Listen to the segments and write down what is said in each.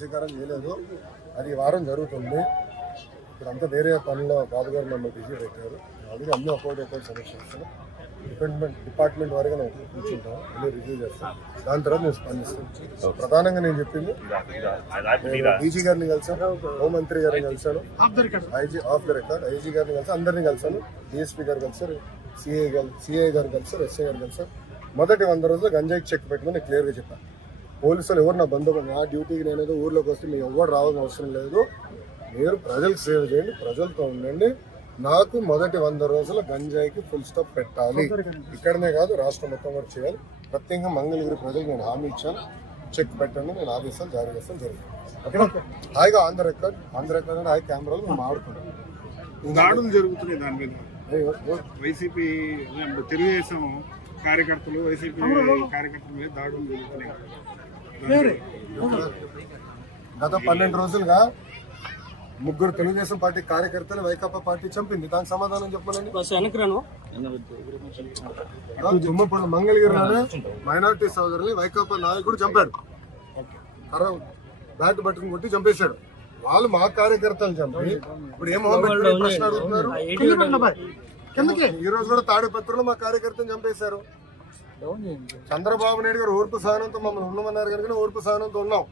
స్వీకారం చేయలేదు. అది వారం జరుగుతుంది. ఇప్పుడు అంతా వేరే పనిలో బాబు గారు మమ్మల్ని బిజీ పెట్టారు. ఆల్రెడీ అన్ని ఒక్కొక్కటి ఒక్కొక్కటి సమీక్షిస్తాను డిపార్ట్మెంట్ డిపార్ట్మెంట్ వరకు నేను కూర్చుంటాను. అన్ని రివ్యూ చేస్తాను. దాని తర్వాత నేను స్పందిస్తాను. ప్రధానంగా నేను చెప్పింది డీజీ గారిని కలిసాను హోంమంత్రి గారిని కలిసాను IG off the record IG గారిని కలిసి అందరినీ కలిసాను డిఎస్పీ గారు కలిసారు సిఐ గారు సిఐ గారు కలిసారు ఎస్ఐ గారు కలిసారు మొదటి వంద రోజులు గంజాయి చెక్ పెట్టమని నేను క్లియర్గా చెప్పాను. పోలీసులు ఎవరు నా బంధువులు? నా డ్యూటీకి నేను ఏదో ఊర్లోకి వస్తే మీరు ఎవరు రావాల్సిన అవసరం లేదు. మీరు ప్రజలకు సేవ చేయండి ప్రజలతో ఉండండి. నాకు మొదటి వంద రోజుల గంజాయికి ఫుల్ స్టాప్ పెట్టాలి. ఇక్కడనే కాదు రాష్ట్రం మొత్తం కూడా చేయాలి. ప్రత్యేకంగా మంగళగిరి ప్రజలకు నేను హామీ ఇచ్చాను. చెక్ పెట్టండి నేను ఆదేశాలు జారీ చేస్తాను జరిగింది ఓకేనా హాయిగా on the record on the record hi కెమెరాలు మేము ఆడుకున్నాం దాడులు జరుగుతున్నాయి దాని మీద. వైసీపీ తెలుగుదేశం కార్యకర్తలు వైసీపీ కార్యకర్తల మీద దాడులు జరుగుతున్నాయి. గత పన్నెండు రోజులుగా ముగ్గురు తెలుగుదేశం పార్టీ కార్యకర్తలు వైకాపా పార్టీ చంపింది దానికి సమాధానం చెప్పాలండి వెనకరాను. తుమ్మపూడి మంగళగిరిలోనే మైనార్టీ సోదరుల్ని వైకాపా నాయకుడు చంపాడు. కర్ర బ్యాట్ పట్టుకుని కొట్టి చంపేశాడు. వాళ్ళు మా కార్యకర్తలు చంపి ఇప్పుడు ఏం ప్రశ్న అడుగుతున్నారు? ఈ రోజు కూడా తాడిపత్రులు మా కార్యకర్తను చంపేశారు. చంద్రబాబు నాయుడు గారు ఓర్పు సహనంతో మమ్మల్ని ఉండమన్నారు కనుక ఓర్పు సహనంతో ఉన్నాం.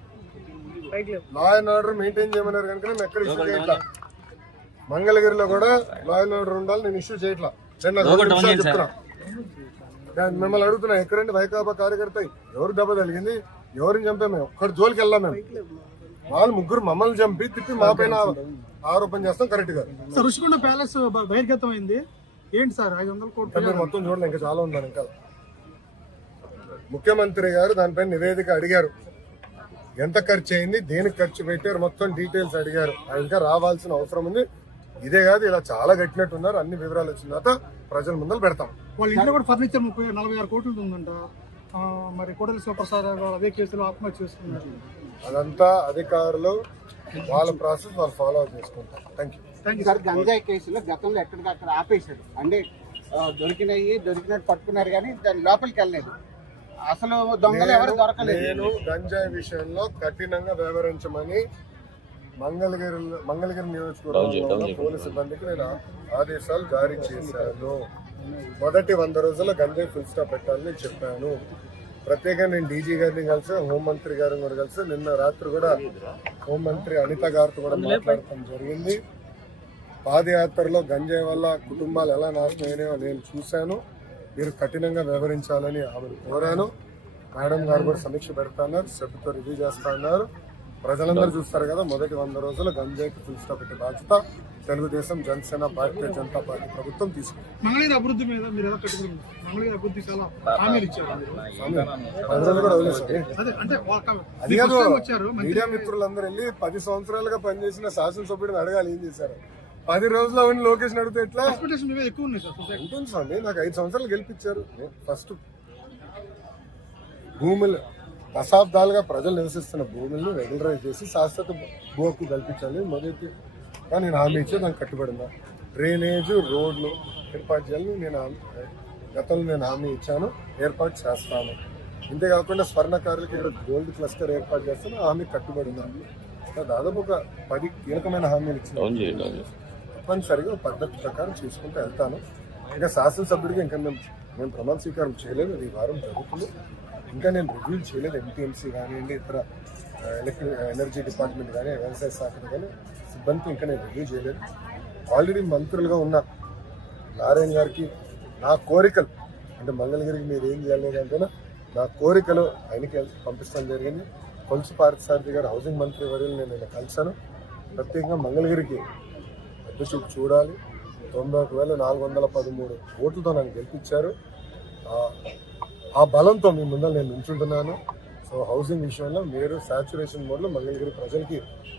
లా అండ్ ఆర్డర్ మెయింటైన్ చేయమన్నారు కనుక మేము ఎక్కడ ఇష్యూ చేయట్లా. మంగళగిరిలో కూడా లా అండ్ ఆర్డర్ ఉండాలి నేను ఇష్యూ చేయట్లా. చెప్తున్నా. నేను మిమ్మల్ని అడుగుతున్నా ఎక్కడండి వైకాపా కార్యకర్త ఎవరు దెబ్బ తగిలింది? ఎవరిని చంపాము మేము? ఒక్కడి జోలికి వెళ్ళాం మేము. వాళ్ళు ముగ్గురు మమ్మల్ని చంపి తిప్పి మా పైన ఆరోపణ చేస్తాం కరెక్ట్గా రుషికొండ ప్యాలెస్ బహిర్గతం అయింది ఏంటి సార్? ఐదు వందల కోట్లు మొత్తం చూడండి ఇంకా చాలా ఉందని ఇంకా. ముఖ్యమంత్రి గారు దానిపైన నివేదిక అడిగారు. ఎంత ఖర్చు అయింది దేనికి ఖర్చు పెట్టారు మొత్తం డీటెయిల్స్ అడిగారు. అది ఇంకా రావాల్సిన అవసరం ఉంది. ఇదే కాదు ఇలా చాలా కట్టినట్టు ఉన్నారు అన్ని వివరాలు వచ్చిన తర్వాత ప్రజల ముందర పెడతాం. వాళ్ళ ఇంట్లో కూడా ఫర్నిచర్ ముప్పై నలభై ఆరు కోట్లు ఉందంట. మరి కోడలి శివప్రసాద్ గారు అదే కేసులో ఆత్మహత్య చేసుకున్నారు. అదంతా అధికారులు వాళ్ళ ప్రాసెస్ వాళ్ళు ఫాలో చేసుకుంటారు. Thank you thank you sir గంజాయి కేసులో గతంలో ఎక్కడికక్కడ ఆపేశారు. అంటే దొరికినాయి దొరికినట్టు పట్టుకున్నారు కానీ దాని లోపలికి వెళ్ళలేదు. అసలు దొంగలు ఎవరు దొరకలేదు. నేను గంజాయి విషయంలో కఠినంగా వ్యవహరించమని మంగళగిరి మంగళగిరి నియోజకవర్గంలో పోలీసు సిబ్బందికి నేను ఆదేశాలు జారీ చేశాను. మొదటి వంద రోజుల్లో గంజాయి ఫుల్ స్టాప్ పెట్టాలని చెప్పాను. ప్రత్యేకంగా నేను డీజీ గారిని కలిసి హోంమంత్రి గారిని కూడా కలిసి నిన్న రాత్రి కూడా హోంమంత్రి అనిత గారితో కూడా మాట్లాడటం జరిగింది. పాదయాత్రలో గంజాయి వల్ల కుటుంబాలు ఎలా నాశనం అయినాయో నేను చూశాను. మీరు కఠినంగా వ్యవహరించాలని ఆమెను కోరాను. మేడం గారు కూడా సమీక్ష పెడతా ఉన్నారు శ్రద్ధతో రివ్యూ చేస్తా ఉన్నారు ప్రజలందరూ చూస్తారు కదా మొదటి వంద రోజులు గంజాయికి స్టాప్ పెట్టే బాధ్యత తెలుగుదేశం జనసేన భారతీయ జనతా పార్టీ ప్రభుత్వం తీసుకుంది. అభివృద్ధి మీద మీరు అభివృద్ధి చాలా మీరు. ప్రజలు కూడా అదే కాదు మీడియా మిత్రులందరూ వెళ్ళి పది సంవత్సరాలుగా పనిచేసిన శాసనసభ్యుడిని అడగాలి ఏం చేశారు? పది రోజులు అవన్నీ లోకేష్ అడిగితే ఎట్లా? ఎక్కువ ఉంటుంది స్వామి నాకు ఐదు సంవత్సరాలు గెలిపించారు ఫస్ట్ భూములు దశాబ్దాలుగా ప్రజలు నివసిస్తున్న భూములను రెగ్యులరైజ్ చేసి శాశ్వత భూ హక్కు కల్పించాలి. మొదటి కానీ నేను హామీ ఇచ్చే దానికి కట్టుబడిందా డ్రైనేజ్ రోడ్లు ఏర్పాటు చేయాలని నేను హామీ- గతంలో నేను హామీ ఇచ్చాను. ఏర్పాటు చేస్తాను. ఇంతేకాకుండా స్వర్ణకారులకు ఇక్కడ గోల్డ్ క్లస్టర్ ఏర్పాటు చేస్తాను. హామీ కట్టుబడిందా ఇంకా దాదాపు ఒక పది కీలకమైన హామీలు ఇచ్చిన తప్పనిసరిగా పద్ధతి ప్రకారం చేసుకుంటూ వెళ్తాను. ఇంకా శాసనసభ్యుడిగా ఇంకా మేము మేము ప్రమాణ స్వీకారం చేయలేదు. అది ఈ వారం జరుగుతుంది. ఇంకా నేను రివ్యూ చేయలేదు. ఎంటీఎంసీ కానివ్వండి ఇతర ఎలక్ట్రిక్ ఎనర్జీ డిపార్ట్మెంట్ కానీ వ్యవసాయ శాఖ కానీ సిబ్బందికి ఇంకా నేను రివ్యూ చేయలేదు. ఆల్రెడీ మంత్రులుగా ఉన్న నారాయణ గారికి నా కోరికలు అంటే మంగళగిరికి మీరు ఏం చేయలేదు అంటే నా కోరికలు ఆయనకి పంపించడం జరిగింది. కొలుసు పార్థసారథి గారు హౌసింగ్ మంత్రి వర్యులు నేను నిన్న కలిశాను. ప్రత్యేకంగా మంగళగిరికి పెద్ద చూపు చూడాలి. తొంభై ఒక వేల నాలుగు వందల పదమూడు ఓట్లతో నన్ను గెలిపించారు. ఆ- ఆ బలంతో మీ ముందర నేను నించుంటున్నాను సో హౌసింగ్ విషయంలో మీరు సాచురేషన్ మోడ్లో మంగళగిరి ప్రజలకి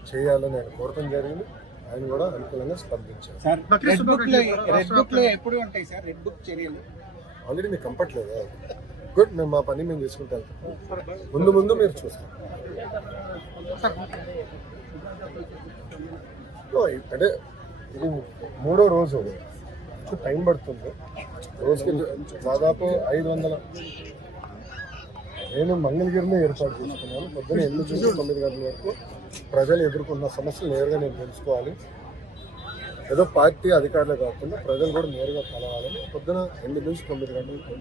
చేయాలని ఆయన కోరటం జరిగింది. ఆయన కూడా అనుకూలంగా స్పందించారు. సార్ బక్రీద్ రెడ్ బుక్లో శుభాకాంక్షలు. రెడ్ బుక్లో ఎప్పుడు ఉంటాయి సార్? రెడ్ బుక్ చర్యలు? ఆల్రెడీ మీకు కంపట్లేదు గుడ్ మేము మా పని మేము చేసుకుంటా వెళ్తాం. ముందు ముందు మీరు చూస్తాం అంటే ఇది మూడో రోజు. టైం పడుతుంది. రోజుకి దాదాపు ఐదు వందల నేను మంగళగిరిని ఏర్పాటు చేసుకున్నాను. పొద్దున ఎనిమిది నుంచి తొమ్మిది గంటల వరకు ప్రజలు ఎదుర్కొన్న సమస్యలు నేరుగా నేను తెలుసుకోవాలి. ఏదో పార్టీ అధికారులే కాకుండా ప్రజలు కూడా నేరుగా కలవాలని పొద్దున ఎనిమిది నుంచి తొమ్మిది గంటలకు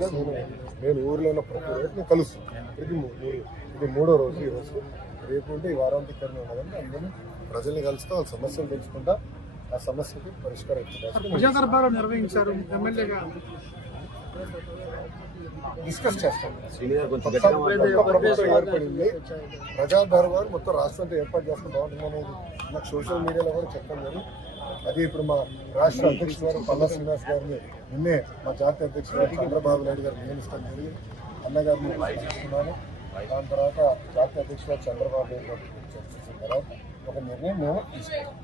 నేను నేను ఊర్లో ఉన్న ప్రతి రోజు నేను కలుస్తాను. ఇది మూడు ఇది మూడో రోజు ఈ రోజు. రేపు ఉంటే ఈ వారాంతకరణ ఉన్నదంటే అందరూ ప్రజల్ని కలుస్తూ వాళ్ళ సమస్యలు తెలుసుకుంటా. ఆ సమస్యకి పరిష్కారం ఇచ్చేదాకా ప్రజా దర్బారు నిర్వహించారు ఎమ్మెల్యేగా డిస్కస్ చేస్తాం. కొత్త ప్రభుత్వం ఏర్పడింది. ప్రజా దర్బార్ మొత్తం రాష్ట్రం అంతా ఏర్పాటు చేస్తే. బాగుంటుంది అనేది నాకు సోషల్ మీడియాలో కూడా చెప్పడం జరిగింది అది ఇప్పుడు మా రాష్ట్ర అధ్యక్షుడు గారు పల్లా శ్రీనివాస్ గారిని నిన్నే మా జాతీయ అధ్యక్షుడు గారు చంద్రబాబు నాయుడు గారు నియమిస్తాం జరిగింది. అన్నగారిని తీసుకున్నాను. దాని తర్వాత జాతీయ అధ్యక్షుడు గారు చంద్రబాబు నాయుడు గారు చర్చించిన తర్వాత ఒక నిర్ణయం మేము తీసుకున్నాం.